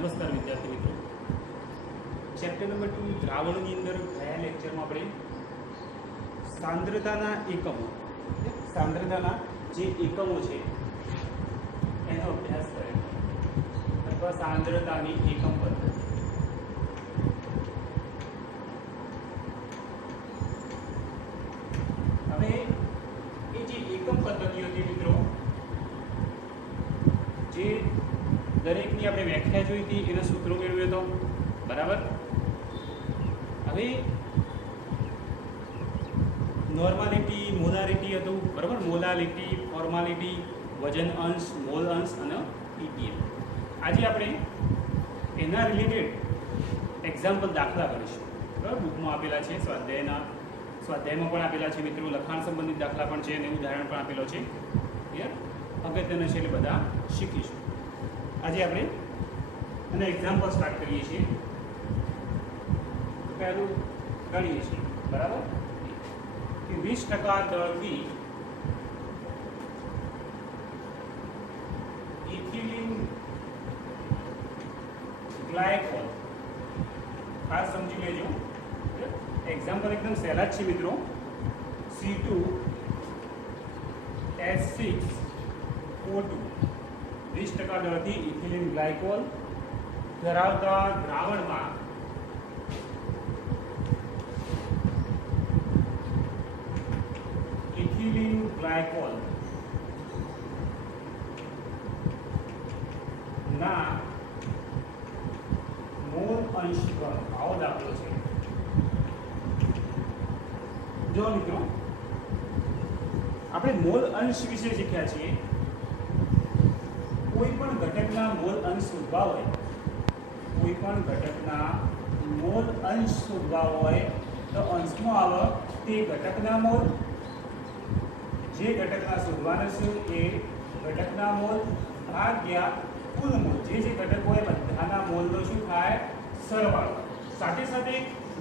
નમસ્કાર વિદ્યાર્થી મિત્રો, ચેપ્ટર નંબર 2 દ્રાવણની અંદર ગયા લેક્ચરમાં આપણે સાંદ્રતાના એકમો, સાંદ્રતાના જે એકમો છે એનો અભ્યાસ કરેલો અથવા સાંદ્રતાની એકમ પદ્ધતિ. હવે એ જે એકમ પદ્ધતિ હતી મિત્રો, જે દરેકની આપણે વ્યાખ્યા જોઈ હતી, એના સૂત્રો મેળવ્યો હતો, બરાબર. હવે નોર્માલિટી, મોલારિટી હતું, બરાબર. મોલાલિટી, ફોર્માલિટી, વજન અંશ, મોલ અંશ અને ઈટીએમ. આજે આપણે એના રિલેટેડ એક્ઝામ્પલ દાખલા કરીશું, બરાબર. બુકમાં આપેલા છે, સ્વાધ્યાયમાં પણ આપેલા છે મિત્રો, લખાણ સંબંધિત દાખલા પણ છે અને ઉદાહરણ પણ આપેલો છે. ક્લિયર? અગત્યના છે એટલે બધા શીખીશું. આજે આપણે અને એક્ઝામ્પલ સ્ટાર્ટ કરીએ છીએ. પહેલું ગણીએ છીએ, બરાબર, કે 20% દળથી ઇથિલિન ગ્લાયકોલ. ખાસ સમજી લેજો, એક્ઝામ્પલ એકદમ સહેલા જ છે મિત્રો. C2H6O2 20% દળથી ઇથિલિન ગ્લાયકોલ ધરાવતા દ્રાવણમાં ઇથિલિન ગ્લાયકોલ ના મોલ અંશ પર આવો દાખલો છે. જો મિત્રો, આપણે મોલ અંશ વિશે શીખ્યા છીએ. કોઈ પણ ઘટકના મોલ અંશ શોધવા હોય, કોઈ પણ ઘટકના મોલ અંશ શોધવા હોય તો અંશમાં આવે તે ઘટકના મોલ, જે ઘટકના શોધવાના છે એ ઘટકના મોલ ભાગ્યા કુલ મોલ. જે ઘટક હોય બધાના મોલનો શું થાય? સરવાળો. સાથે સાથે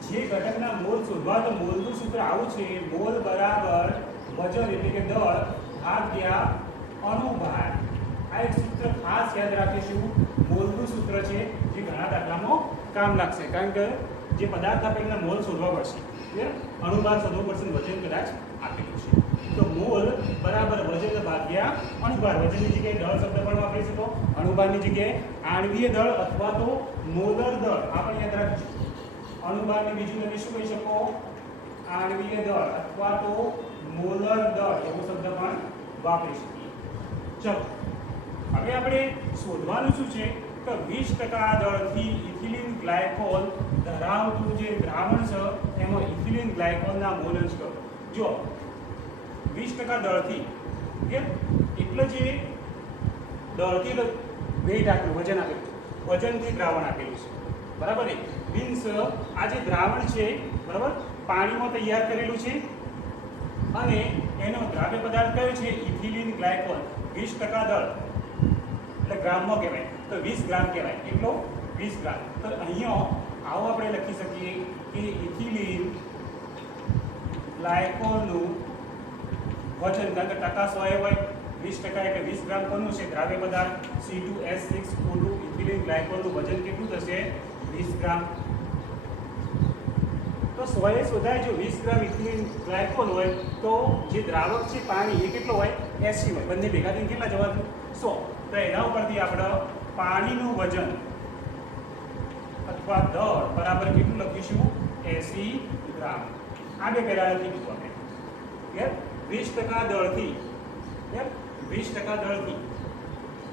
જે ઘટકના મોલ શોધવા, તો મોલનું સૂત્ર આવું છે: મોલ બરાબર વજન એટલે કે દળ ભાગ્યા અણુભાર. આ એક સૂત્ર ખાસ યાદ રાખીશું. મોલનું સૂત્ર છે જે ઘણા દાખલામાં કામ લાગશે, કારણ કે જે પદાર્થ આપેલા મોલ શોધવા પડશે, અણુભાર શોધવો પડશે, વજન કદાચ આપેલું છે. તો મોલ બરાબર વજન ભાગ્યા અણુભાર. વજનની જગ્યાએ દળ શબ્દ પણ વાપરી શકો, અણુભારની જગ્યાએ આણ્વીય દળ અથવા તો મોલર દળ આ પણ યાદ રાખીશું. અણુભારની બીજું તમે શું કહી શકો? આણ્વીય દળ અથવા તો મોલર દળ એવો શબ્દ પણ વાપરી શકીએ. ચલો, હવે આપણે શોધવાનું શું છે કે 20% દળથી ઇથિલિન ગ્લાયકોલ ધરાવતું જે દ્રાવણ છે એમાં ઇથિલિન ગ્લાયકોલના મોલ અંશ કરો. જો 20% દળથી, એટલે જે દળથી વેઇટ આપેલું, વજન આપેલું, વજનથી દ્રાવણ આપેલું છે, બરાબર. ને મીન્સ આ જે દ્રાવણ છે, બરાબર, પાણીમાં તૈયાર કરેલું છે અને એનો દ્રાવ્ય પદાર્થ કયો છે? Ethylene glycol. 20% દળ એટલે ગ્રામમાં કહેવાય, તો 20 ગ્રામ કહેવાય. કેટલો? 20 ગ્રામ. તો અહીંયા આવો આપણે લખી શકીએ કે ઇથિલિન ગ્લાયકોલનું વજન, કારણ કે ટકા 100 હોય, 20% એટલે 20 ગ્રામ કોનું છે? દ્રાવ્ય પદાર્થ C2H6O2 ઇથિલિન ગ્લાયકોલનું વજન કેટલું થશે? 20 ગ્રામ. તો 100 એ શોધાય. જો 20 ગ્રામ ઇથિલિન ગ્લાયકોલ હોય તો જે દ્રાવક છે પાણી એ કેટલો હોય? 80 હોય. બંને ભેગા થઈને કેટલા જવાબ? 100. તો એના ઉપરથી આપણે પાણીનું વજન અથવા દળ બરાબર કેટલું લખીશું? 80 ગ્રામ. આ બે પહેલા લખી દીધું આપણે. 20% દળથી, 20% દળથી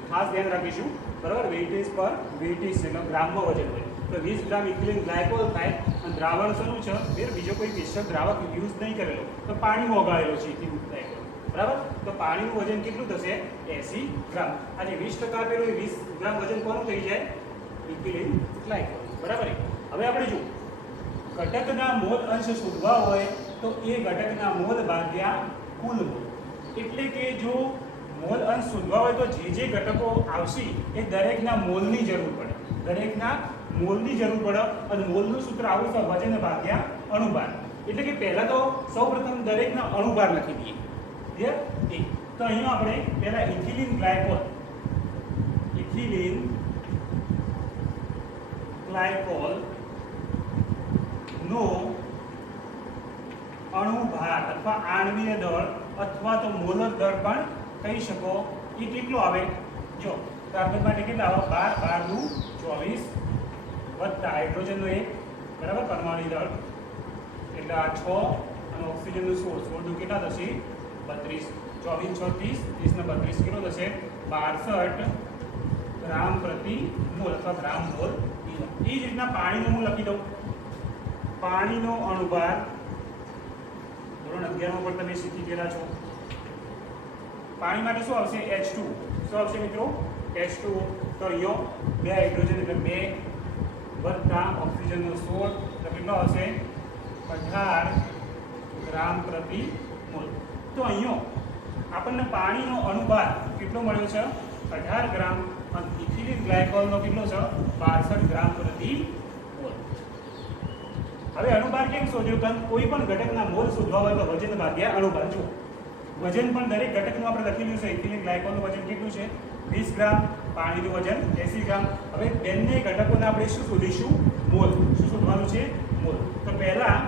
ખાસ ધ્યાન રાખીશું, બરાબર. વેઇટેજ પર વેઇટેજ છે, ગ્રામમાં વજન હોય. તો 20 ગ્રામ ઇથિલિન ગ્લાયકોલ થાય. અને દ્રાવણ શેનું છે? બીજો કોઈ સ્પેશિયલ દ્રાવક યુઝ નહીં કરેલો, તો પાણીમાં ઓગાળેલો છે ઇથિલિન ગ્લાયકોલ, બરાબર. તો પાણીનું વજન કેટલું થશે? 80 ગ્રામ. આજે 20% આપેલું, 20 ગ્રામ વજન કોનું થઈ જાય? ઇથિલિન ગ્લાયકોલ, બરાબર. હવે આપણે જો ઘટકના મોલ અંશ શોધવા હોય તો એ ઘટકના મોલ ભાગ્યા કુલ મોલ. એટલે કે જો મોલ અંશ શોધવા હોય તો જે ઘટકો આવશે એ દરેકના મોલની જરૂર પડે, દરેકના મોલની જરૂર પડે. અને મોલનું સૂત્ર આવું છે: વજન ભાગ્યા અણુભાર. એટલે કે પહેલા તો સૌપ્રથમ દરેકના અણુભાર લખી દઈએ. ક્લિયર? તો અહીંયા આપણે પહેલા ઇથિલિન ગ્લાયકોલ, ઇથિલિન ગ્લાયકોલ નો અણુભાર અથવા આણ્વીય દળ અથવા તો મોલર દળ પણ કહી શકો. એ કેટલું આવે? જો કાર્બન માટે કેટલા આવે? 12 12 નું 24 વત્તા હાઇડ્રોજનનો 1 બરાબર પરમાણુ દળ એટલે આ 6 અને ઓક્સિજનનું 16 16 નું કેટલા થશે? 32 24 36 30 ને 32 કેટલો થશે? 62 ગ્રામ પ્રતિ મોલ અથવા ગ્રામ મોલ. એ જ રીતના પાણીનું હું લખી દઉં. પાણીનો અણુભાર ધોરણ 11 માં પણ તમે શીખી ગયેલા છો. પાણી માટે શું આવશે? H2. શું આવશે મિત્રો? H2. તો અહીંયા 2 હાઇડ્રોજન એટલે 2 વત્તા ઓક્સિજનનો 16 તો કેટલો આવશે? 18 ગ્રામ પ્રતિ મોલ. તો અહીંયા આપણને પાણીનો અણુભાર કેટલો મળ્યો છે? 18 ગ્રામ. અને ઇથિલિન ગ્લાયકોલનો કેટલો છે? 62 ગ્રામ પ્રતિ મોલ. હવે અણુભાર કેમ શોધ્યો? કારણ કોઈ પણ ઘટકના મોલ શોધવા હોય તો વજન ભાગ્યા અણુભાર. જો વજન પણ દરેક ઘટકનું આપણે લખેલું છે. ઇથિલિન ગ્લાયકોલનું વજન કેટલું છે? 20 ગ્રામ. પાણીનું વજન 80 ગ્રામ. હવે બંને ઘટકોને આપણે શું શોધીશું? મોલ. શું શોધવાનું છે? મોલ. તો પહેલા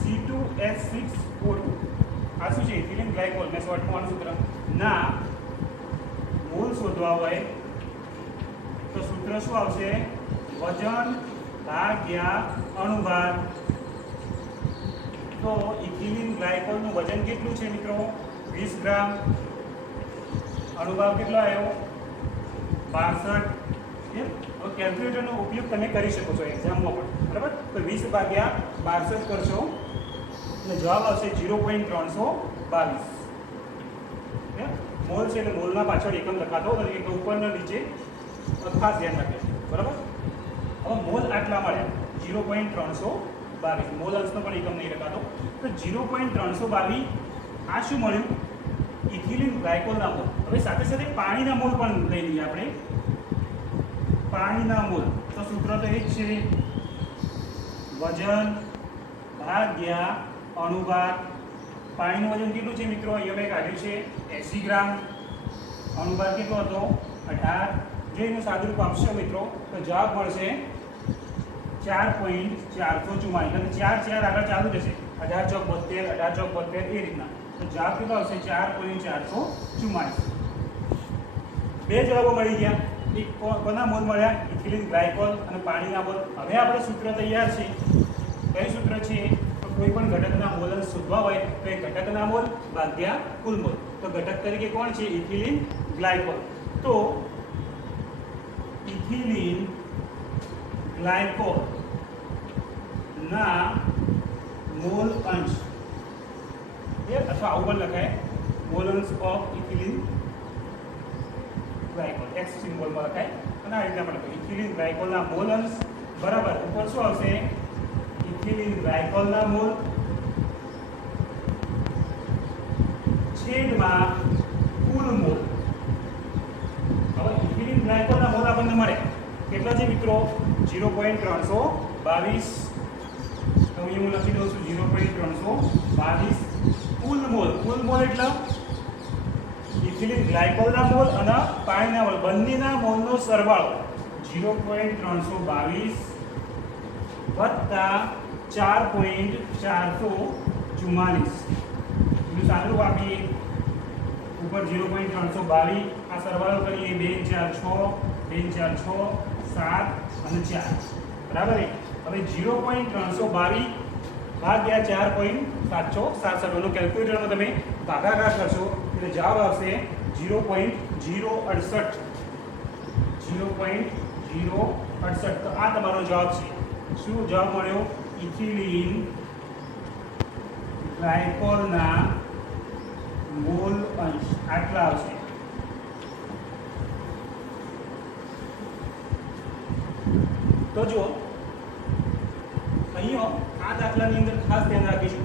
C2H6O2 આ શું છે? Ethylene glycol. મેં શોર્ટમાં સૂત્ર ના મોલ શોધવા હોય તો સૂત્ર શું આવશે? વજન ભાગ્યા અણુભાર. તો ઇથિલિન ગ્લાયકોલનું વજન કેટલું છે મિત્રો? 20 ગ્રામ. અણુભાર કેટલો આવ્યો? 62. હવે કેલ્ક્યુલેટરનો ઉપયોગ તમે કરી શકો છો એક્ઝામમાં પણ, બરાબર? તો 20 ભાગ્યા 62 કરશો એટલે જવાબ આવશે 0.322. મોલ છે એટલે મોલના પાછળ એકમ લખાતો નથી એટલે ઉપરના નીચે ખાસ ધ્યાન રાખે, બરાબર? હવે મોલ આટલા મળ્યા 0.322. મોલ અંશનો પણ એકમ નહીં લખાતો. તો 0.322 આ શું મળ્યું? ઇથિલિન ગ્લાયકોલના મોલ. હવે સાથે સાથે પાણીના મોલ પણ લઈ લઈએ આપણે. પાણીના મોલ તો સૂત્ર તો એ જ છે, વજન ભાગ્યા અણુભાર. પાણીનું વજન કેટલું છે મિત્રો? અહીંયા મેં કાઢ્યું છે 80 ગ્રામ. અણુભાર કેટલો હતો? 18. જો એનું સાદુરૂપ આપશો મિત્રો તો જવાબ મળશે 4.444. એટલે 4 4 આગળ ચાલુ જશે. 18 ચોક 72, 18 ચોક 72 એ રીતના. તો જવાબ કેટલો આવશે? 4.444. બે જવાબો મળી ગયા. એક કોના મોલ મળ્યા? ઇથિલિન ગ્લાયકોલ અને પાણીના મોલ. હવે આપણે સૂત્ર તૈયાર છે. કયું સૂત્ર છે? તો કોઈ પણ ઘટકના મોલ અંશ શોધવા હોય તો એ ઘટકના મોલ ભાગ્યા કુલ મોલ. તો ઘટક તરીકે કોણ છે? Ethylene glycol. તો ઇથિલિન ગ્લાયકોલ ના મોલ અંશ અથવા આવું પણ લખાય મોલ અંશ ઓફ ઇથિલિન ગ્લાયકોલ. એક્સ સિમ્બોલમાં લખાય અને આ રીતે આપણે લખાય ઇથિલિન ગ્લાયકોલના મોલ અંશ બરાબર ઉપર શું આવશે? ઇથિલિન ગ્લાયકોલના મોલ છેદમાં કુલ મોલ. હવે ઇથિલિન ગ્લાયકોલના મોલ આપણને મળે કેટલા છે મિત્રો? 0.322. તો અહીં હું લખી દઉં છું 0.322 કુલ મોલ. કુલ મોલ એટલે ઇથિલિન ગ્લાયકોલના મોલ અને પાણીના મોલ બંનેના મોલનો સરવાળો 0.322 વત્તા 4.444. એનું સાદુરૂપ આપીએ. ઉપર 0.322 આ સરવાળો કરીએ 2 4 6 2 4 6 7 અને 4 બરાબર. હવે 0.322 ભાગ્યા 4.767 નો કેલ્ક્યુલેટરમાં તમે ભાગાકાર કરશો એટલે જવાબ આવશે 0.068. 0.068. તો આ તમારો જવાબ છે. શું જવાબ મળ્યો? ઇથિલિન ગ્લાયકોલના મોલ અંશ આટલા આવશે. તો જો અહીંયા આ દાખલાની અંદર ખાસ ધ્યાન રાખીશું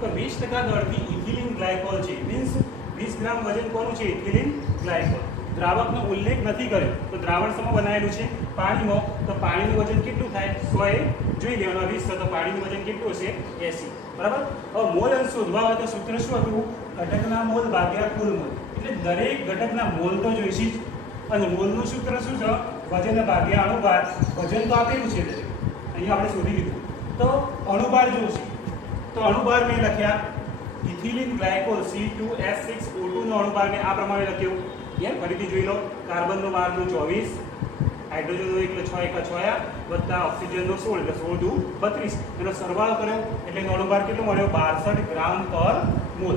તો 20% દળથી ઇથિલિન ગ્લાયકોલ છે. મીન્સ 20 ગ્રામ વજન કોનું છે? Ethylene glycol. દ્રાવકનો ઉલ્લેખ નથી કર્યો તો દ્રાવણ સમૂહ બનાવેલું છે પાણીમાં. તો પાણીનું વજન કેટલું થાય? 100 જોઈ લેવાનું. 20 તો પાણીનું વજન કેટલું હશે? 80. બરાબર. હવે મોલ અંશ શોધવા હોય તો સૂત્ર શું હતું? ઘટકના મોલ ભાગ્યા કુલ મોલ. એટલે દરેક ઘટકના મોલ તો જોઈશે જ અને મોલનું સૂત્ર શું છે? વજન ભાગ્યા અણુભાર. વજન તો આપેલું છે અહીંયા આપણે શોધી લીધું. તો અણુભાર જોશે તો અણુભાર મેં લખ્યા ઇથિલિન ગ્લાયકોલ C2H6O2 નો અણુભાર મેં આ પ્રમાણે લખ્યો. યાર ફરીથી જોઈ લો. કાર્બનનો 12 નું 24, હાઇડ્રોજનનો 1 એટલે 6 × 6 વત્તા ઓક્સિજનનો 16 એટલે 16 દુ 32. એનો સરવાળો કર્યો એટલે એનો અણુભાર કેટલો મળ્યો? 62 ગ્રામ પર મોલ.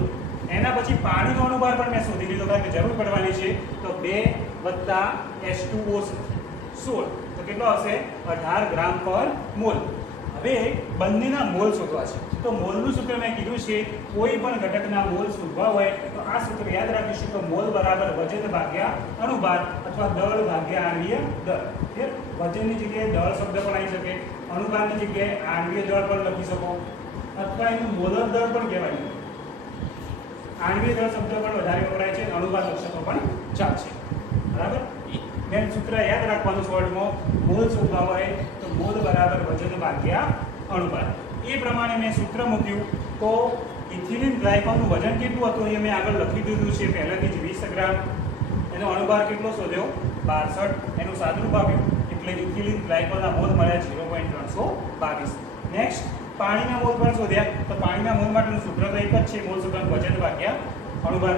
એના પછી પાણીનો અણુભાર પણ મેં શોધી લીધો કારણ કે જરૂર પડવાની છે. તો 2 વત્તા H2O 16 તો કેટલો હશે? 18 ગ્રામ પર મોલ. હવે બંનેના મોલ શોધવા છે. તો મોલનું સૂત્ર મેં કીધું છે કોઈ પણ ઘટકના મોલ શોધવા હોય તો આ સૂત્ર યાદ રાખીશું તો મોલ બરાબર વજન ભાગ્યા અણુભાર અથવા દળ ભાગ્યા આણ્વીય દળ. વજનની જગ્યાએ દળ શબ્દ પણ આવી શકે, અણુભારની જગ્યાએ આણ્વીય દળ પણ લખી શકો અથવા એનું મોલર દળ પણ કહેવાય. આણ્વીય દળ શબ્દ પણ વધારે વપરાય છે, અણુભાર લખી શકો પણ ચાલશે. બરાબર. મેં સૂત્ર યાદ રાખવાનું શોર્ટમાં મોલ શોધવા હોય તો મોલ બરાબર વજન ભાગ્યા અણુભાર. એ પ્રમાણે મેં સૂત્ર મૂક્યું. તો ઇથિલિન ગ્લાયકોલનું વજન કેટલું હતું એ મેં આગળ લખી દીધું છે પહેલાથી જ 20 ગ્રામ. એનો અણુભાર કેટલો શોધ્યો? 62. એનું સાદુરૂપ આપ્યું એટલે ઇથિલિન ગ્લાયકોલના મોલ મળ્યા 0.322. નેક્સ્ટ પાણીના મોલ પણ શોધ્યા. તો પાણીના મોલ માટેનું સૂત્ર તો એક જ છે, મોલ શોધવાનું વજન ભાગ્યા અણુભાર.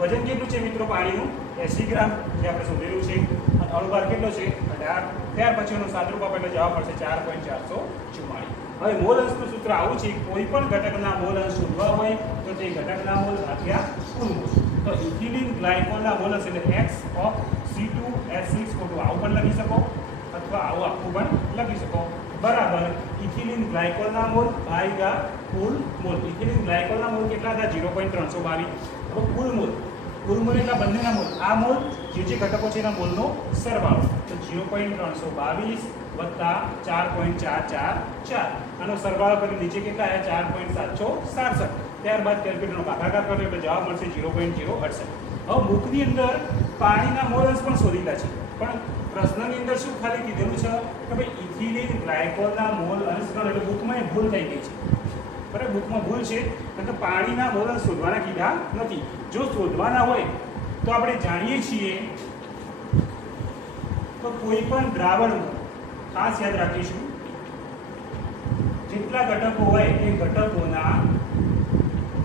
વજન કેટલું છે મિત્રો પાણીનું? 80 ગ્રામ જે આપણે શોધેલું છે. અને અણુભાર કેટલો છે? 18. ત્યાર પછી એનું સાદુરૂપ આપે એટલે જવાબ મળશે 4.444. હવે મોલ અંશનું સૂત્ર આવું છે, કોઈ પણ ઘટકના મોલ અંશ શોધવા હોય તો તે ઘટકના મોલ ભાગ્યા કુલ મોલ. તો ઇથિલિન ગ્લાયકોલના મોલ અંશ એટલે X of C2H6O2 આવું પણ લખી શકો અથવા આવું આખું પણ લખી શકો બરાબર ઇથિલિન ગ્લાયકોલના મોલ ભાગ્યા કુલ મોલ. ઇથિલિન ગ્લાયકોલના મોલ કેટલા હતા? 0.322. હવે કુલ મોલ એટલે બંનેના મોલ. આ મોલ જે ઘટકો છે એના મોલનો સરવાળો. તો 0.322 વત્તા 4.444 આનો સરવાળો કરી નીચે કેટલા આવ્યા? 4.767. ત્યારબાદ કેલ્ક્યુલેટરનો ભાગાકાર કરો એટલે જવાબ મળશે 0.068. હવે બુકની અંદર પાણીના મોલ અંશ પણ શોધેલા છે, પણ પ્રશ્નની અંદર શું ખાલી કીધેલું છે કે ભાઈ ઇથિલિન ગ્લાયકોલના મોલ અંશ ગણ. એટલે બુકમાં ભૂલ થઈ ગઈ છે. બરાબર, બુકમાં ભૂલ છે કારણ કે પાણીના મોલ અંશ શોધવાના કીધા નથી. જો શોધવાના હોય તો આપણે જાણીએ છીએ તો કોઈ પણ દ્રાવણમાં ખાસ યાદ રાખીશું જેટલા ઘટકો હોય એ ઘટકોના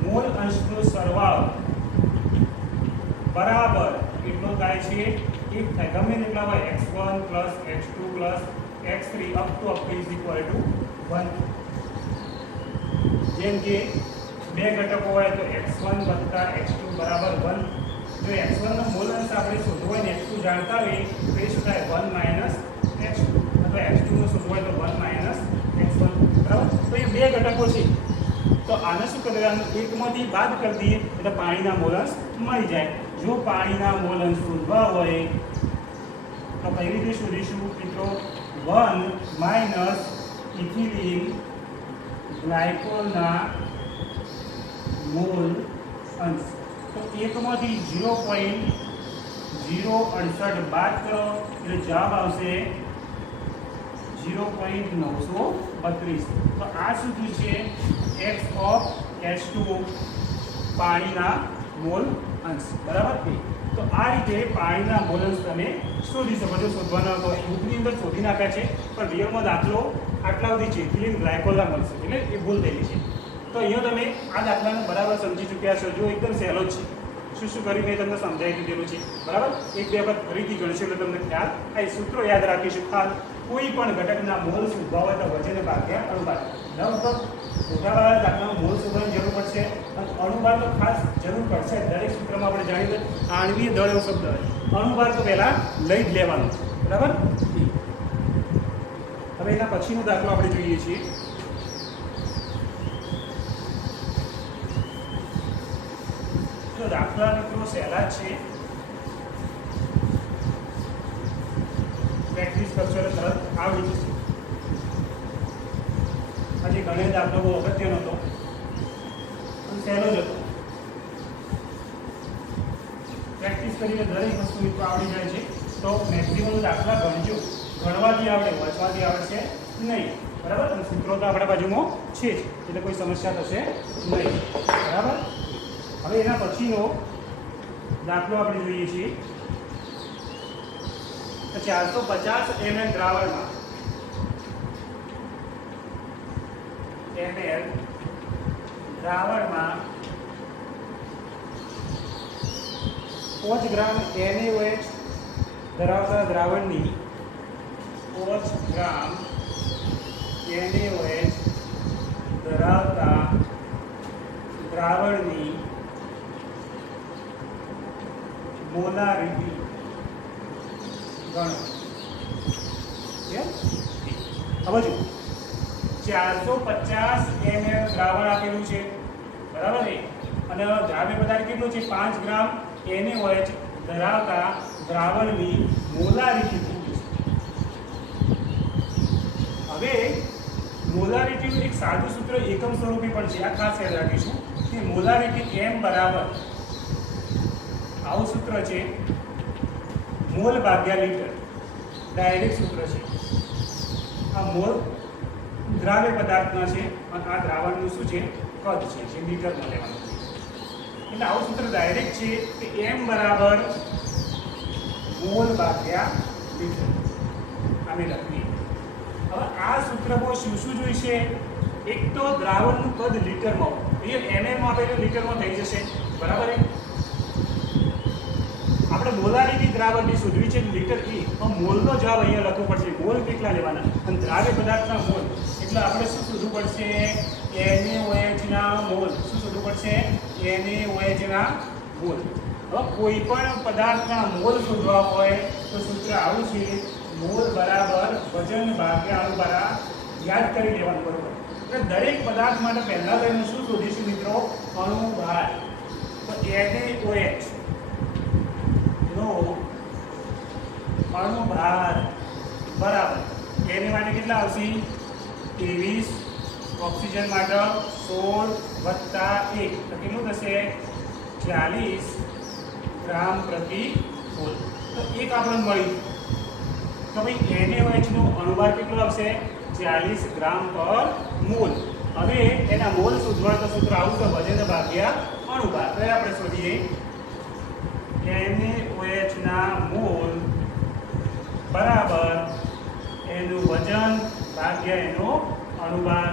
મોલ અંશનો સરવાળો બરાબર કેટલો થાય છે? 1 થાય. ગમે તેટલા હોય x1 + x2 + x3 up to = 1. જેમ કે બે ઘટકો હોય તો x1 + x2 = 1. જો x1 નો મોલ અંશ આપણે શોધવો હોય ને x2 જાણતા હોય તો એ શું થાય? 1 - x2. અથવા x2 નો શોધવો હોય તો 1 - x1. બરાબર. તો એ બે ઘટકો છે તો આને શું કરવાનું? એકમાંથી બાદ કરી દઈએ એટલે પાણીના મોલ અંશ મળી જાય. જો પાણીના મોલ અંશ શોધવા હોય તો કઈ રીતે શોધીશું મિત્રો? 1 - ઇથિલિન ગ્લાયકોલના મોલ અંશ. તો એકમાંથી 0.068 બાદ કરો એટલે જવાબ આવશે 0.932. તો આ શું છે? X of H2O પાણીના મોલ અંશ. બરાબર. તો આ રીતે પાણીના મોલ અંશ તમે શોધી શકો છો. શોધવાના તો બુકની અંદર શોધી નાખ્યા છે પણ રિયલમાં દાખલો આટલા સુધી છે ઇથિલિન ગ્લાયકોલના મોલ અંશ એટલે એ ભૂલ થયેલી છે. તો અહીંયા તમે આ દાખલાને બરાબર સમજી ચૂક્યા છો. જો એકદમ સહેલો જ છે. શું કર્યું મેં તમને સમજાવી દીધેલું છે. બરાબર. એક બે વખત ફરીથી ગણશું એટલે તમને ખ્યાલ આ સૂત્રો યાદ રાખીશું. ખાસ કોઈ પણ ઘટકના મોલ શોધવા હોય તો વજન ભાગ્યા અણુભાર. લગભગ મોટાભાગના દાખલામાં મોલ શોધવાની જરૂર પડશે અને અણુભાર તો ખાસ જરૂર પડશે. દરેક સૂત્રમાં આપણે જાણીએ આણ્વીય દળ એવો શબ્દ હોય. અણુભાર તો પહેલાં લઈ જ લેવાનો. બરાબર. હવે એના પછીનો દાખલો આપણે જોઈએ છીએ. દાખલા મિત્રો સહેલા જ છે. પ્રેક્ટિસ કરશો એટલે તરત આવડી જશે. આજે ગણિત દાખલો બહુ અગત્યનો હતો અને સહેલો જ હતો. પ્રેક્ટિસ કરીને દરેક વસ્તુ મિત્રો આવડી જાય છે. તો મેક્સિમમ દાખલા ગણજો. ગણવાથી આવડે, વાંચવાથી આવડશે નહીં. બરાબર. અને સૂત્રો તો આપણા બાજુમાં છે જ એટલે કોઈ સમસ્યા થશે નહીં. બરાબર. હવે એના પછીનો દાખલો આપણે જોઈએ છીએ. તો 450 ml દ્રાવણમાં ml દ્રાવણમાં 5 ગ્રામ NaOH ધરાવતા દ્રાવણની 5 ગ્રામ NaOH ધરાવતા દ્રાવણની મોલારિટી ગણો. હવે જો 450 ml દ્રાવણ આપેલું છે, બરાબર છે, અને દ્રાવ્ય પદાર્થ કેટલો છે? 5 ગ્રામ NaOH ધરાવતા દ્રાવણની મોલારિટી પૂરી છે. હવે મોલારિટીનું એક સાદું સૂત્ર એકમ સ્વરૂપે પણ છે, આ ખાસ યાદ રાખીશું કે મોલારિટી m બરાબર આવું સૂત્ર છે મોલ ભાગ્યા લીટર, ડાયરેક્ટ સૂત્ર છે. આ મોલ દ્રાવ્ય પદાર્થના છે અને આ દ્રાવણનું શું છે? કદ છે, જે લીટરમાં લેવાનું છે. એટલે આવું સૂત્ર ડાયરેક્ટ છે કે m બરાબર મોલ ભાગ્યા લીટર. અમે લખીએ. હવે આ સૂત્રમાં શું શું જોઈશે? એક તો દ્રાવણનું કદ લીટરમાં હોય, અહીંયા ml માં આપેલું લીટરમાં થઈ જશે, બરાબર છે. આપણે મોલારિટી દ્રાવણની શોધવી છે લીટર E, તો મોલનો જવાબ અહીંયા લખવો પડશે. મોલ કેટલા લેવાના અને દ્રાવ્ય પદાર્થના મોલ, એટલે આપણે શું શોધવું પડશે? NaOH ના મોલ. શું શોધવું પડશે? NaOH ના મોલ. હવે કોઈ પણ પદાર્થના મોલ શોધવા હોય તો સૂત્ર આવું છે, મોલ બરાબર વજન ભાગ્યા અણુભાર. યાદ કરી લેવાનું, બરોબર. એટલે દરેક પદાર્થ માટે પહેલા તો એનું શું શોધીશું મિત્રો? અણુભાર. તો NaOH નો અણુભાર બરાબર Na માટે કેટલા આવશે? 23. ઓક્સિજન માટે 16 + 1 તો કેટલું થશે? 40 ગ્રામ પ્રતિ મોલ. તો એક આપણને મળી. તો ભાઈ NaOH નો અણુભાર કેટલો આવશે? 40 ગ્રામ પર મોલ. હવે એના મોલ શોધવા તો સૂત્ર આવું તો વજન ભાગ્યા અણુભાર. તો આપણે શોધીએ NaOH ના મોલ બરાબર એનું વજન ભાગ્યા એનો અણુભાર.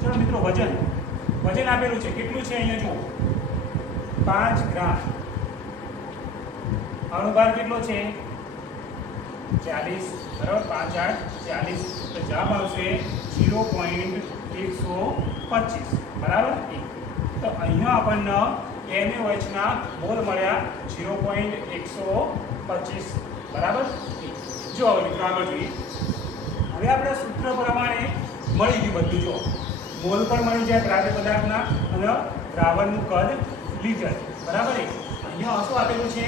ચલો મિત્રો, વજન આપેલું છે, કેટલું છે અહીંયા જુઓ? 5 ગ્રામ. અણુભાર કેટલો છે? 40, બરાબર. 5 × 8 = 40. તો જવાબ આવશે 0.125, બરાબર. તો અહીંયા આપણને NaOH ના મોલ મળ્યા 0.125, બરાબર. જો હવે મિત્રો આગળ જોઈએ. હવે આપણે સૂત્ર પ્રમાણે મળી ગયું બધું. જો મોલ પણ મળી જાય દ્રાવ્ય પદાર્થના અને દ્રાવણનું કદ લીટર, બરાબર. અહીંયા શું આપેલું છે?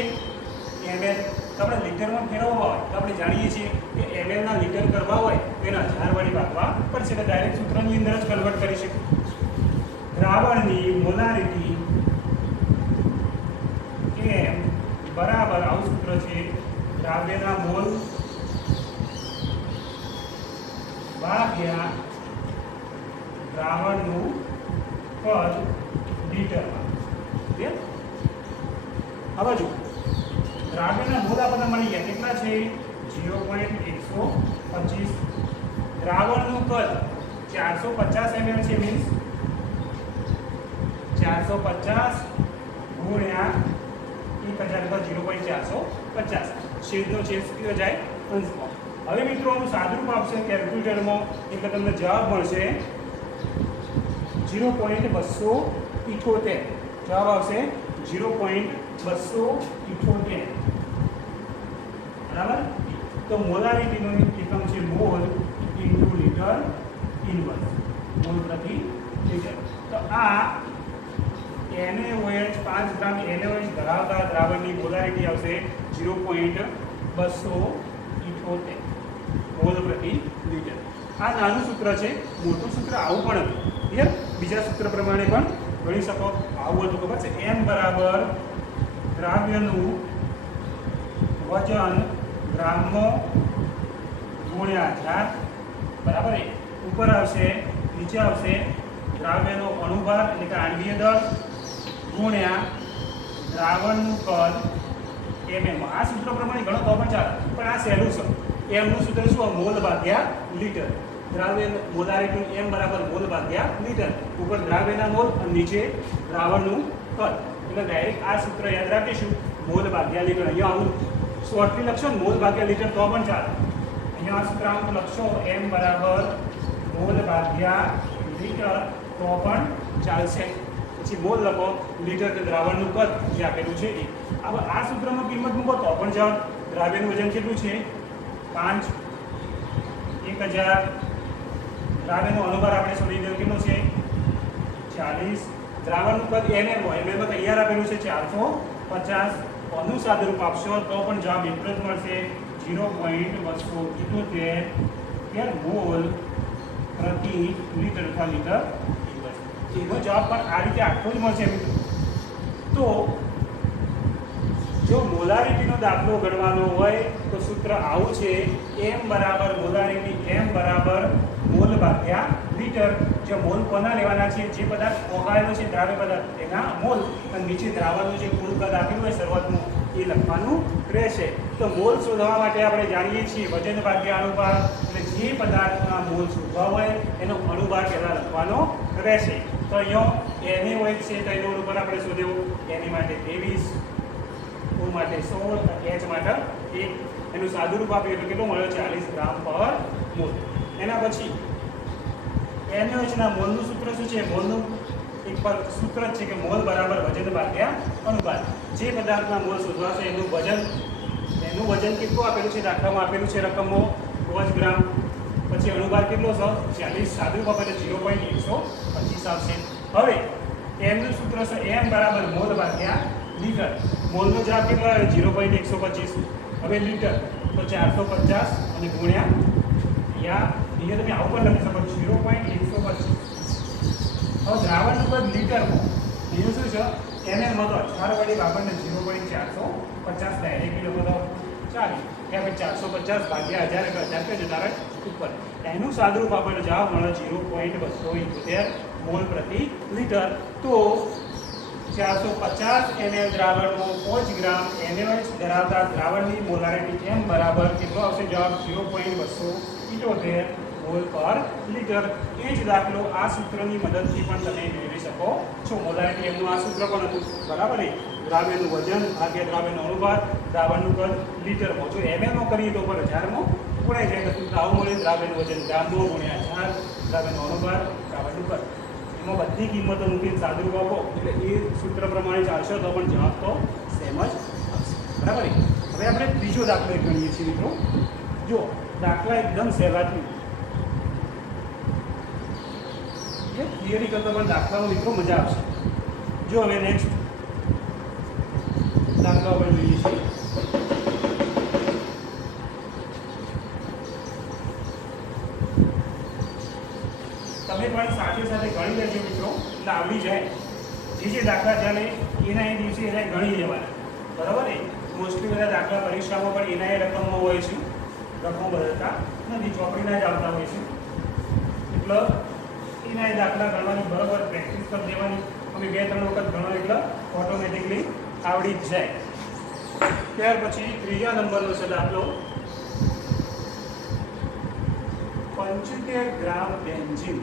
ml. તો આપણે લીટરમાં ફેરવવા હોય તો આપણે જાણીએ છીએ કે ml ના લીટર કરવા હોય તો એના 1000 વડે ભાગવા પડશે. એટલે ડાયરેક્ટ સૂત્રની અંદર જ કન્વર્ટ કરી શકીએ. દ્રાવણની મોલારિટી m બરાબર આવું સૂત્ર છે, દ્રાવ્યના મોલ ભાગ્યા દ્રાવણનું કદ લીટરમાં. હવે જો દ્રાવ્યના મોલ આપણને મળી ગયા, કેટલા છે? 0.125. દ્રાવણનું કદ 450 ml છે, મીન્સ 450 ગુણ્યા 1000 તો 0.450. છેદનો છેદ કયો જાય? અંશમાં. હવે મિત્રો આનું સાદુરૂપ આપશે કેલ્ક્યુલેટરમાં, એટલે તમને જવાબ મળશે 0.278. જવાબ આવશે 0.278, બરાબર. તો મોલારિટીનો એકમ છે mall into litre inverse, mall પ્રતિ લીટર. તો આ NaOH 5 ગ્રામ NaOH ધરાવતા દ્રાવણની મોલારિટી આવશે 0.278 મોલ પ્રતિ લીટર. આ નાનું સૂત્ર છે, મોટું સૂત્ર આવું પણ હતું. ક્લિયર? બીજા સૂત્ર પ્રમાણે પણ ગણી શકો. આવું હતું, ખબર છે? m બરાબર દ્રાવ્યનું વજન ગ્રામમાં ગુણ્યા 1000, બરાબર. ઉપર આવશે, નીચે આવશે દ્રાવ્યનો અણુભાર એટલે કે આણ્વીય દળ ગુણ્યા દ્રાવણનું કદ mm. આ સૂત્ર પ્રમાણે ગણો તો પણ ચાલે, પણ આ સહેલું છે. એમનું સૂત્ર શું? મોલ ભાગ્યા લીટર. દ્રાવ્ય મોલારિટી m બરાબર મોલ ભાગ્યા લીટર. ઉપર દ્રાવ્યના મોલ અને નીચે દ્રાવણનું કદ. એટલે ડાયરેક્ટ આ સૂત્ર યાદ રાખીશું, મોલ ભાગ્યા લીટર. અહીંયા આવું શોર્ટલી લખશો ને મોલ ભાગ્યા લીટર તો પણ ચાલે. અહીંયા આ સૂત્ર આમ લખશો m બરાબર મોલ ભાગ્યા લીટર તો પણ ચાલશે. પછી મોલ લખો, લીટર તે દ્રાવણનું કદ જે આપેલું છે એ. હવે આ સૂત્રમાં કિંમત મૂકો તો પણ જવાબ. દ્રાવ્યનું વજન કેટલું છે? 5 1000. દ્રાવ્યનો અનુભાર આપણે શોધી દીધો કેટલો છે? 40. દ્રાવણનું કદ mm હોય, mm તૈયાર આપેલું છે 450. આનું સાદુરૂપ આપશો તો પણ જવાબ એટલો જ મળશે, 0.278 મોલ પ્રતિ લીટર અથવા લીટર. એનો જવાબ પણ આ રીતે આખો જ મળશે મિત્રો. તો જો મોલારિટીનો દાખલો ગણવાનો હોય તો સૂત્ર આવું છે, m બરાબર મોલારિટી m બરાબર મોલ ભાગ્યા લીટર. જે મોલ કોના લેવાના છે? જે પદાર્થ ઓગાળેલો છે દ્રાવ્ય પદાર્થ એના મોલ, અને નીચે દ્રાવણનું જે કુલ કદ આપેલું હોય શરૂઆતનું એ લખવાનું રહેશે. તો મોલ શોધવા માટે આપણે જાણીએ છીએ વજન ભાગ્યા અનુભાર. એટલે જે પદાર્થના મોલ શોધવા હોય એનો અનુભાર પહેલાં લખવાનો રહેશે. તો અહીંયા Na હોય છે તો એનો અનુભાર આપણે શોધ્યો. Na માટે 23, O માટે 16, H માટે 1. એનું સાદુરૂપ આપ્યું એટલે કેટલું મળ્યો? 40 ગ્રામ પર મોલ. એના પછી NaOH ના મોલનું સૂત્ર શું છે? મોલનું એક પર સૂત્ર જ છે કે મોલ બરાબર વજન ભાગ્યા અનુપાત. જે પદાર્થના મોલ શોધવાશે એનું વજન કેટલું આપેલું છે? દાખલામાં આપેલું છે રકમમાં 5 ગ્રામ. પછી અનુપાત કેટલો છે? 40. સાદુરૂપ આપે એટલે 0.125 આવશે. હવે એમનું સૂત્ર છે m બરાબર મોલ ભાગ્યા લીટર. મોલનો જવાબ કેટલો આવે? 0.125. હવે લીટર તો 450 અને ગુણ્યા અહીંયા તમે આવું પણ લખી શકો 0.125. હવે દ્રાવણનું કદ લીટરમાં એનું શું છે? mm માં તો 18 વડે આપણને 0.450 ડાયરેક્ટલી લખો તો ચાલે. કે આપણે 450 ભાગ્યા 1000 એટલે 1000 કે જતા રહે ઉપર. એનું સાદુરૂપ આપણને જવાબ મળે 0.278 મોલ પ્રતિ લીટર. તો 450 ml દ્રાવણનો 5 ગ્રામ NaOH ધરાવતા દ્રાવણની મોલારિટી m બરાબર કેટલો આવશે? જવાબ 0.278 મોલ પર લીટર. એ જ દાખલો આ સૂત્રની મદદથી પણ તમે મેળવી શકો છો. મોલારિટી એમનું આ સૂત્ર પણ હતું, બરાબર ને? દ્રાવ્યનું વજન ભાગ્યા દ્રાવ્યનો અનુપાત, દ્રાવણનું કદ લીટરમાં. જો mm માં કરીએ તો પણ 1000માં ગુણાઈ જાય. તો સૂત્ર આવું મળે, દ્રાવ્યનું વજન ગ્રામમાં ગુણ્યા 1000, દ્રાવ્યનો અનુપાત, દ્રાવણનું કદ. એમાં બધી કિંમતો મૂકીને સાદુરૂપ આપો એટલે એ સૂત્ર પ્રમાણે ચાલશે તો પણ જવાબ તો સેમ જ આવશે, બરાબર. હવે આપણે ત્રીજો દાખલો ગણીએ છીએ મિત્રો. જો દાખલા એકદમ સહેલાથી, થિયરી કરતો પણ દાખલાનો મિત્રો મજા આવશે. જો હવે નેક્સ્ટ દાખલા આપણે જોઈએ છીએ. તમે પણ સાથે સાથે ગણી લેજો મિત્રો, એટલે આવડી જાય. જે દાખલા ચાલે એના એ દિવસે એને ગણી લેવાના, બરાબર ને? મોસ્ટલી બધા દાખલા પરીક્ષામાં પણ એના એ રકમમાં હોય છે, રકમો બદલતા નથી, ચોપડીના જ આવતા હોય છે. એટલે એના એ દાખલા ગણવાની બરાબર પ્રેક્ટિસ કરી દેવાની. અમે 2-3 વખત ગણો એટલે ઓટોમેટિકલી આવડી જ જાય. ત્યાર પછી ત્રીજા નંબરનો છે દાખલો 75 ગ્રામ બેન્ઝીન.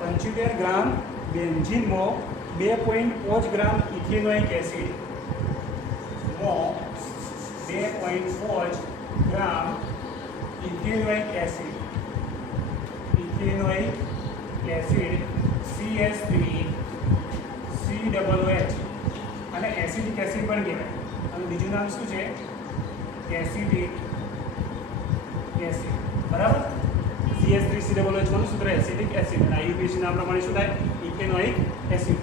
75 ગ્રામ બેન્ઝીનમાં 2.5 ગ્રામ ઇથેનોઇક એસિડ માં 2.5 ગ્રામ ઇથેનોઇક એસિડ CH3 COOH અને એસિડિક એસિડ પણ કહેવાય. અને બીજું નામ શું છે? એસિડિક એસિડ, બરાબર. CH3 COOH નું સૂત્ર એસિડિક એસિડ અને IUPAC નામ પ્રમાણે શું થાય? Ethanoic acid.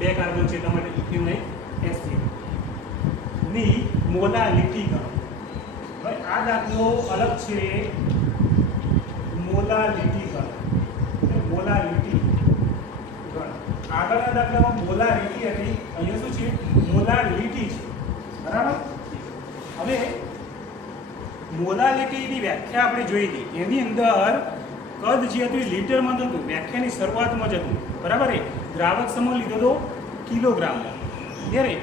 2 કાર્બન છે એટલા માટે ઇથેનોઇક એસિડ ની મોલાલિટી ગણો. હવે આ દાખલો અલગ છે, મોલાલિટી ગણો. મોલાલિટી ગણો. આગળના દાખલામાં મોલારિટી હતી, અહીંયા શું છે? મોલાલિટી છે, બરાબર. હવે મોલાલિટીની વ્યાખ્યા આપણે જોઈ હતી. એની અંદર કદ જે હતું એ લીટરમાં હતું. વ્યાખ્યાની શરૂઆતમાં જ હતું, બરાબર. એ દ્રાવક સમૂહ લીધો હતો કિલોગ્રામમાં. જ્યારે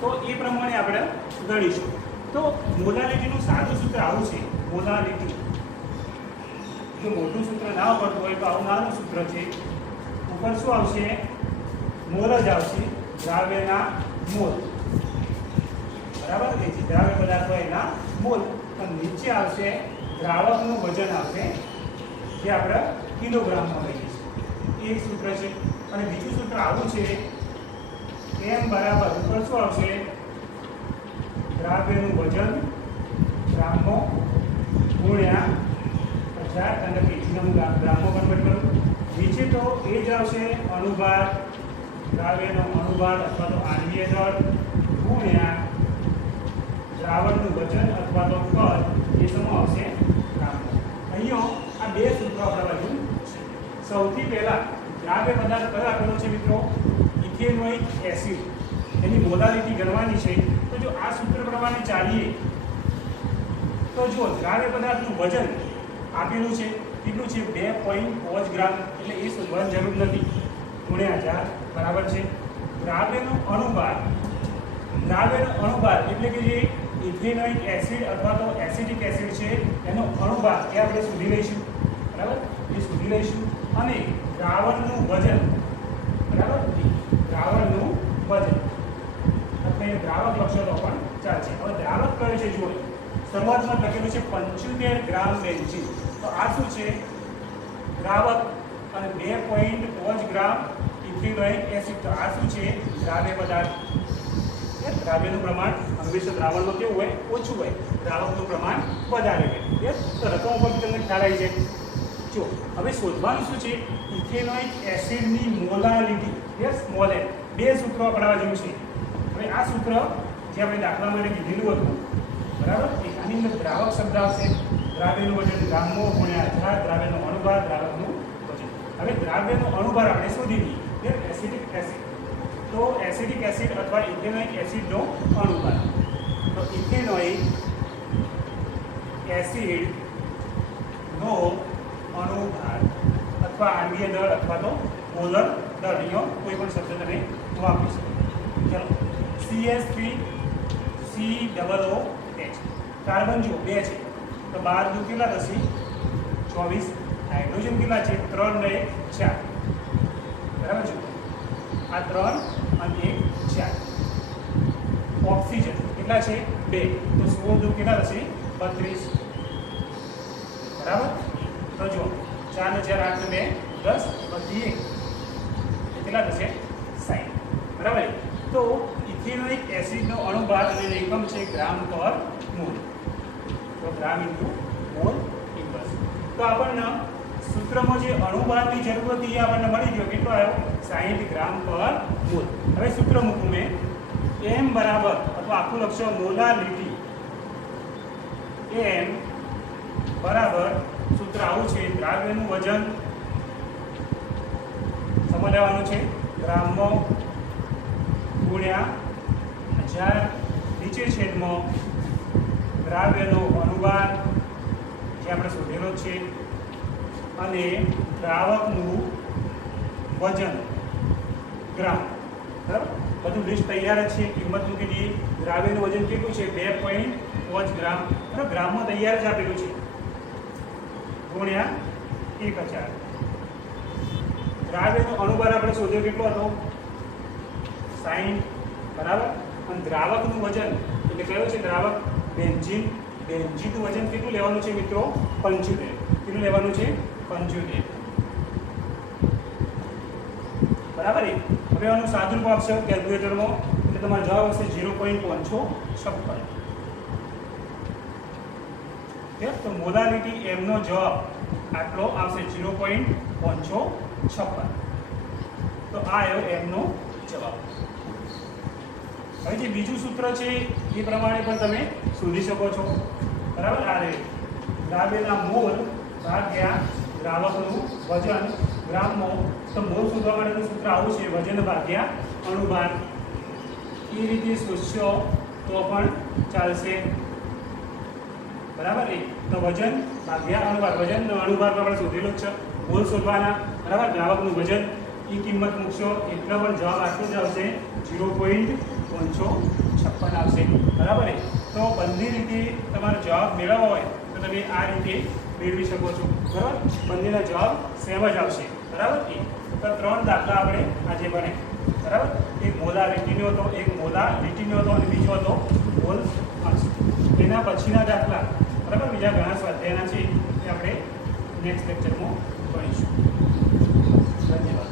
તો એ પ્રમાણે આપણે ગણીશું. તો મોલાલિટીનું સાદું સૂત્ર આવું છે. મોલાલિટી જો મોટું સૂત્ર ના પડતું હોય તો આવું નાનું સૂત્ર છે. ઉપર શું આવશે? મોલ જ આવશે, દ્રાવ્યના મોલ. બરાબર, એ જે દ્રાવ્ય પદાર્થ હોય એના મોલ. અને નીચે આવશે દ્રાવકનું વજન આવશે, જે આપણે કિલોગ્રામમાં લઈએ છીએ. એ સૂત્ર છે. અને બીજું સૂત્ર આવું છે, m બરાબર ઉપર શું આવશે? દ્રાવ્યનું વજન ગ્રામમાં ગુણ્યા 1000, અને કેજીનું ગ્રામમાં કન્વર્ટ કરું. નીચે તો એ જ આવશે અણુભાર, દ્રાવ્યનો અણુભાર અથવા તો આણ્વીય દળ ગુણ્યા દ્રાવણનું વજન અથવા તો કદ, એ શું આવશે? ગ્રામમાં. અહીંયા આ બે સૂત્રો આપણા બાજુ છે. સૌથી પહેલા દ્રાવ્ય પદાર્થ કયો આપેલો છે મિત્રો? Ethanoic acid. એની મોલાલિટી ગણવાની છે. તો જો આ સૂત્ર પ્રમાણે ચાલીએ તો જો દ્રાવ્ય પદાર્થનું વજન આપેલું છે કેટલું છે? 2.5 ગ્રામ. એટલે એ શોધવાની જરૂર નથી. ગુણ્યા 1000 બરાબર છે. દ્રાવ્યનો અણુભાર, દ્રાવ્યનો અણુભાર એટલે કે જે ઇથેનોઇક એસિડ અથવા તો એસિટિક એસિડ છે એનો અણુભાર એ આપણે શોધી લઈશું. બરાબર, એ શોધી લઈશું. અને દ્રાવણનું વજન, બરાબર, દ્રાવણનું વજન એટલે દ્રાવક લખશો તો પણ ચાલશે. હવે દ્રાવક કયો છે જુઓ, શરૂઆતમાં લખેલું છે 75 ગ્રામ બેન્ઝીન. તો આ શું છે? દ્રાવક. અને 2.5 ગ્રામ ઇથેનોઇક એસિડ. તો આ શું છે? દ્રાવ્ય પદાર્થ. દ્રાવ્યનું પ્રમાણ હંમેશા દ્રાવણમાં કેવું હોય? ઓછું હોય. દ્રાવકનું પ્રમાણ વધારે હોય. યસ, તો રકમ ઉપરથી તમને ખ્યાલ આવી જાય. જો હવે શોધવાનું શું છે? ઇથેનોઇક એસિડની મોલાલિટી. Yes, molar. બે સૂત્રો આપણા જેવું છે. હવે આ સૂત્ર જે આપણે દાખલા માટે કીધેલું હતું, બરાબર, આની અંદર દ્રાવક શબ્દ આવશે. દ્રાવ્યનું વજન ગ્રામમાં ગુણ્યા 1000, દ્રાવ્યનો અણુભાર, દ્રાવકનું વજન. હવે દ્રાવ્યનો અણુભાર આપણે શોધી લઈએ. Acidic acid. તો એસિડિક એસિડ અથવા ઇથેનોઇક એસિડનો અણુભાર. તો ઇથેનોઇક એસિડનો અણુભાર અથવા આણ્વીય દળ અથવા તો મોલર દળ, અહીંયા કોઈ પણ શબ્દ તમે વાપરી શકો. ચલો, CH3COOH. કાર્બન જુઓ 2 છે, તો 12 દુ કેટલા થશે? 24. હાઇડ્રોજન કેટલા છે? 3 ને 1 4. બરાબર છે, આ 3 અને 1 4. ઓક્સિજન કેટલા છે? 2. તો 16 દુ કેટલા થશે? 32. બરાબર. તો જો 4 ને 4 8 ને 2 10 વધી 1 કેટલા થશે? 60. બરાબર. તો ઇથેનોઇક એસિડનો અણુભાર અને એકમ છે ગ્રામ પર મોલ. તો ગ્રામ ઇન્ટુ મોલ ઇન્વર્સ. તો આપણને સૂત્રમાં જે અણુભારની જરૂર હતી એ આપણને મળી ગયો. કેટલો આવ્યો? 60 ગ્રામ પર મોલ. હવે સૂત્ર મૂકું મેં. m બરાબર અથવા આખું લખશો મોલાલિટી. m બરાબર સૂત્ર આવું છે, દ્રાવ્યનું વજન સમય લેવાનું છે ગ્રામમાં ગુણ્યા 1000, નીચે છેદમાં દ્રાવ્યનો અણુભાર જે આપણે શોધેલો છે, અને દ્રાવકનું વજન ગ્રામ. બરાબર, બધું લિસ્ટ તૈયાર જ છે. કિંમત મૂકી દઈએ. દ્રાવ્યનું વજન કેટલું છે? 2.5 ગ્રામ. બરાબર, ગ્રામમાં તૈયાર જ આપેલું છે. ગુણ્યા 1000. દ્રાવ્યનો અણુભાર આપણે શોધ્યો કેટલો હતો? 60. બરાબર. અને દ્રાવકનું વજન એટલે કયો છે દ્રાવક? બેન્ઝીન. બેન્ઝીનનું વજન કેટલું લેવાનું છે મિત્રો? 75. કેટલું લેવાનું છે? 75. બરાબર. હવે આનું સાદુરૂપ આપશો કેલ્ક્યુલેટરમાં એટલે તમારો જવાબ આવશે 0.556. તો મોલાલિટી m નો જવાબ આટલો આવશે 0.556. તો આ આવ્યો m નો જવાબ. હવે જે બીજું સૂત્ર છે એ પ્રમાણે પણ તમે શોધી શકો છો. બરાબર. આ રે દ્રાવ્યના મોલ ભાગ્યા દ્રાવકનું વજન ગ્રામમાં. તો મોલ શોધવા માટેનું સૂત્ર આવું છે, વજન ભાગ્યા અણુભાર. એ રીતે શોધશો તો પણ ચાલશે. બરાબર. તો વજન ભાગ્યા અણુભાર. વજન અણુભાર આપણે શોધેલો જ છે. મોલ શોધવાના. બરાબર. દ્રાવકનું વજન એ કિંમત મૂકશો એટલે પણ જવાબ આટલો જ આવશે 0.556 આવશે બરાબર ને તો બંને રીતે તમારો જવાબ મેળવવો હોય તો તમે આ રીતે મેળવી શકો છો બરાબર બંનેના જવાબ સેમ જ આવશે બરાબર તો 3 દાખલા આપણે આજે બને બરાબર એક મોલા લીટીનો હતો એક મોલા લીટીનો હતો અને બીજો હતો મોલ અંશ એના પછીના દાખલા બરાબર બીજા ઘણા સ્વાધ્યાયના છે એ આપણે નેક્સ્ટ લેક્ચરમાં ભણીશું ધન્યવાદ